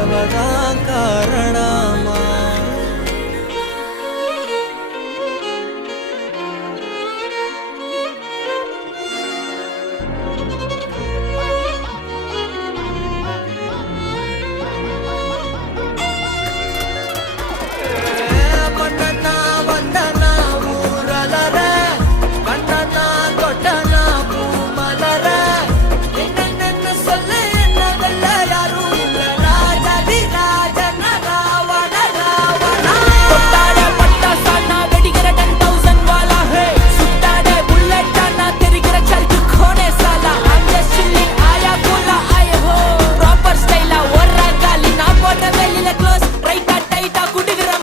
i'm Ramadan.